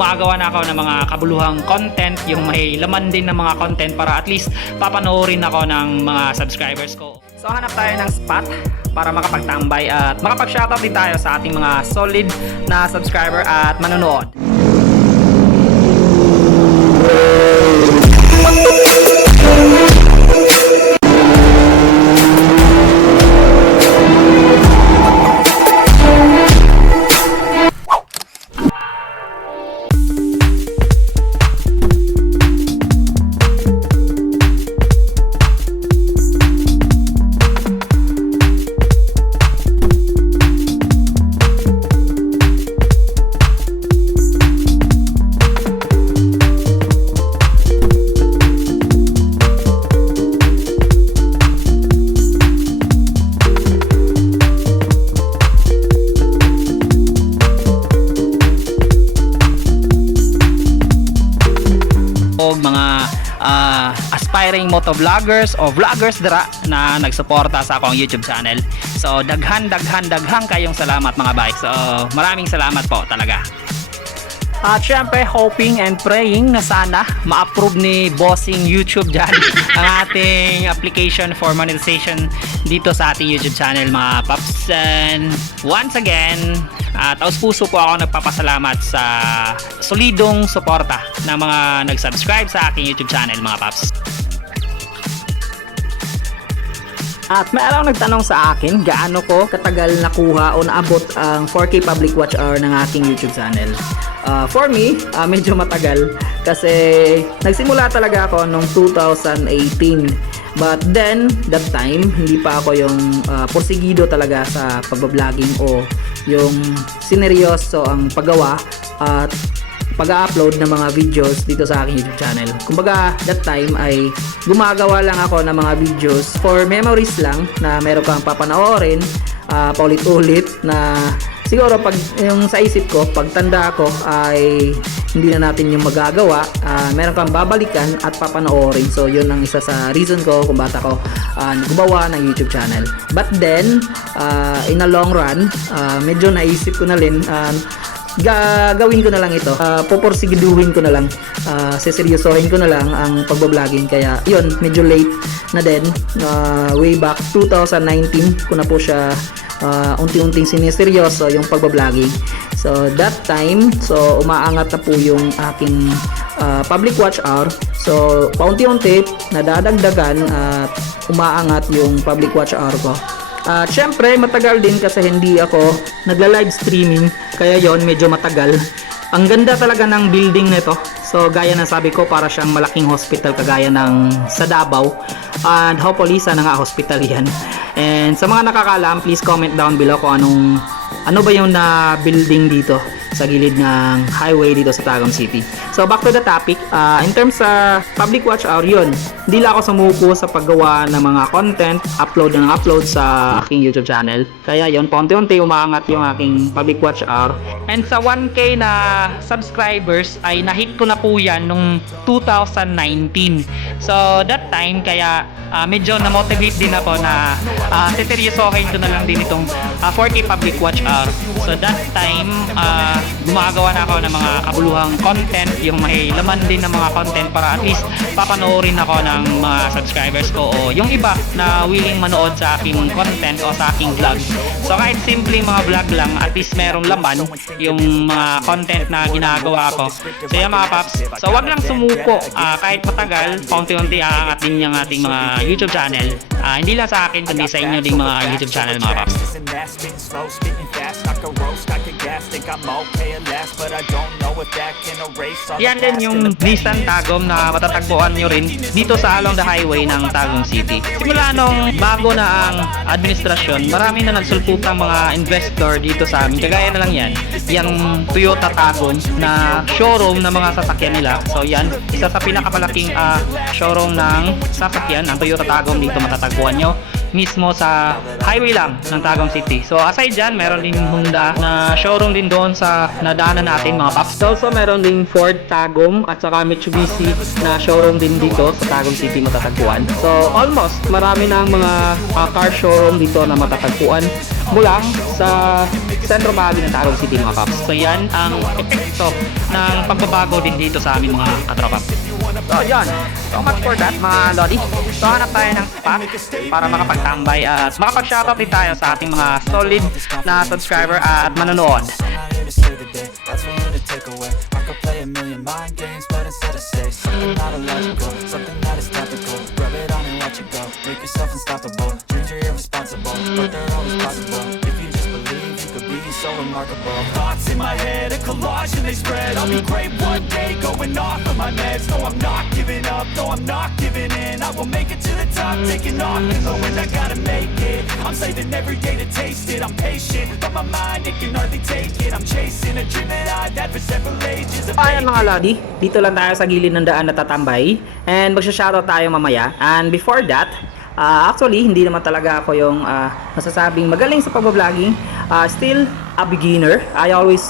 gumagawa na ako ng mga kabuluhang content, yung may laman din ng mga content para at least papanoorin ako ng mga subscribers ko. So hanap tayo ng spot para makapagtambay at makapag-shoutout din tayo sa ating mga solid na subscriber at manonood. Mga aspiring motovloggers o vloggers dira na nagsuporta sa akong YouTube channel. So daghan kayong salamat mga bike. So maraming salamat po talaga. At syempre hoping and praying na sana ma-approve ni Bossing YouTube dyan ang ating application for monetization dito sa ating YouTube channel mga paps. And once again, taos puso po ako nagpapasalamat sa solidong suporta ng mga nag-subscribe sa aking YouTube channel mga paps. At mayroong nagtanong sa akin gaano ko katagal nakuha o naabot ang 4K public watch hour ng aking YouTube channel. For me, medyo matagal kasi nagsimula talaga ako noong 2018. But then, that time, hindi pa ako yung porsigido talaga sa pagbablogger o yung sineryoso ang paggawa at pag-upload ng mga videos dito sa aking YouTube channel. Kumbaga, that time ay gumagawa lang ako ng mga videos for memories lang na meron kang papanoorin paulit-ulit na siguro pag yung sa isip ko, pag tanda ko ay hindi na natin yung magagawa, meron kang babalikan at papanoorin. So yun ang isa sa reason ko kung bakit ako gumawa ng YouTube channel. But then, in a long run, medyo naisip ko na rin, gagawin ko na lang ito, puporsigiduhin ko na lang, seseryosohin ko na lang ang pagbabloging. Kaya yun, medyo late na din, way back 2019 ko na po siya unti-unting siniseryoso yung pagbabloging. So that time, so umaangat na po yung aking public watch hour. So paunti-unti nadadagdagan at umaangat yung public watch hour ko. Syempre matagal din kasi hindi ako nagla-live streaming, kaya yon medyo matagal. Ang ganda talaga ng building nito. So gaya ng sabi ko, para siyang malaking hospital kagaya ng sa Davao. And hopefully sana nga hospital yan. And sa mga nakakaalam, please comment down below kung ano ba yung na building dito sa gilid ng highway dito sa Tagum City. So back to the topic, in terms sa public watch hour, yun, hindi lang ako sumuko sa paggawa ng mga content, upload sa aking YouTube channel. Kaya yun, paunti-unti umaangat yung aking public watch hour. And sa 1K na subscribers ay nahit ko na po yan nung 2019. So that time, kaya medyo na-motivate din ako na seseryosohin ko na lang din itong 4K public watch hour. So that time, gumagawa na ako ng mga kabuluhang content, yung may laman din ng mga content para at least papanoorin ako ng mga subscribers ko o yung iba na willing manood sa aking content o sa aking vlog. So kahit simpleng mga vlog lang, at least merong laman yung mga content na ginagawa ko. So yan mga paps, so wag lang sumuko, kahit matagal, paunti-unti aangat din yung ating mga YouTube channel. Hindi lang sa akin kundi sa inyo ding mga YouTube channel mga paps. Yan din yung Nissan Tagum na matatagpuan nyo rin dito sa along the highway ng Tagum City. Simula nung bago na ang administrasyon, marami na nagsulputang mga investor dito sa amin. Kagaya na lang yan, yung Toyota Tagum na showroom ng mga sasakyan nila. So yan, isa sa pinakamalaking showroom ng sasakyan, ang Toyota Tagum dito matatagpuan nyo mismo sa highway lang ng Tagum City. So aside dyan, meron din Honda na showroom din doon sa nadaanan natin mga paps. Also meron din Ford Tagum at saka Mitsubishi na showroom din dito sa Tagum City matatagpuan. So almost marami na ang mga car showroom dito na matatagpuan. mula sa sentro bahagi ng Tagum City mga paps. So yan ang epekto ng pagbabago din dito sa aming mga katropa. So yan, so much for that mga lodi. So hanap tayo ng spot para makapagtambay at makapag-shoutout din tayo sa ating mga solid na subscriber at manonood. That's for you to take away. I could play a million mind games, but instead I say something not illogical, something that is topical. Rub it on and watch it go. Make yourself unstoppable. Dreams are irresponsible, but they're always possible. If you just believe, you could be so remarkable. Thoughts in my head, a collage and they spread. I'll be great one day, going off of my meds. No, I'm not giving up, no, I'm not giving in. I will make it to the top, taking off and knowing I gotta make it. I'm saving every day to taste it. I'm patient, but my mind, it can hardly take it. I'm chasing a dream that I've had for several ages. Ayan mga lodi, dito lang tayo sa gilid ng daan na tatambay and magsha-shoutout tayo mamaya. And before that, actually hindi naman talaga ako yung masasabing magaling sa pag-vlogging. Still a beginner. I always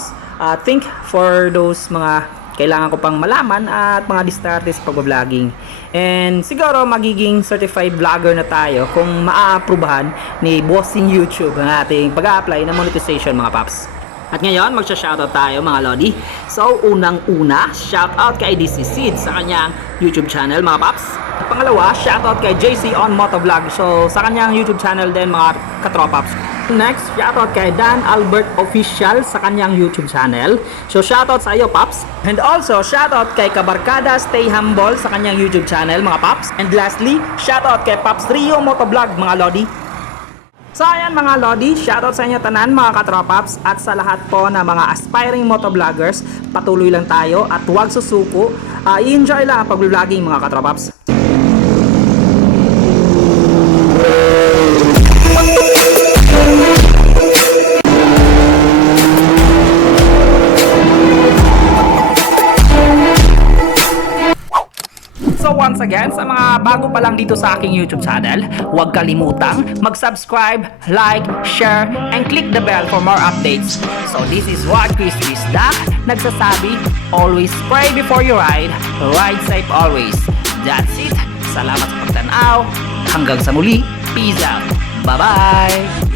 think for those mga kailangan ko pang malaman at mga diskarte sa pag-vlogging. And siguro magiging certified vlogger na tayo kung maaaprubahan ni Bossing YouTube ang ating pag-a-apply ng monetization mga paps. At ngayon, magsha-shoutout tayo mga lodi. So, unang-una, shoutout kay DC Seed sa kanyang YouTube channel mga paps. At pangalawa, shoutout kay JC on Motovlog. So, sa kanyang YouTube channel din mga katropaps. Next, shoutout kay Dan Albert Official sa kanyang YouTube channel. So, shoutout sa iyo paps. And also, shoutout kay Kabarkada Stay Humble sa kanyang YouTube channel mga paps. And lastly, shoutout kay Paps Rio Motovlog mga lodi. So ayan mga lodi, shoutout sa inyo tanan mga katropaps at sa lahat po na mga aspiring motovloggers, patuloy lang tayo at huwag susuko. I-enjoy lang ang pag-vlogging mga katropaps. So once again, sa mga bago pa lang dito sa aking YouTube channel, huwag kalimutang mag-subscribe, like, share, and click the bell for more updates. So this is what Chris Wisda nagsasabi, always pray before you ride safe always. That's it. Salamat sa pagtanaw. Hanggang sa muli. Peace out. Bye-bye.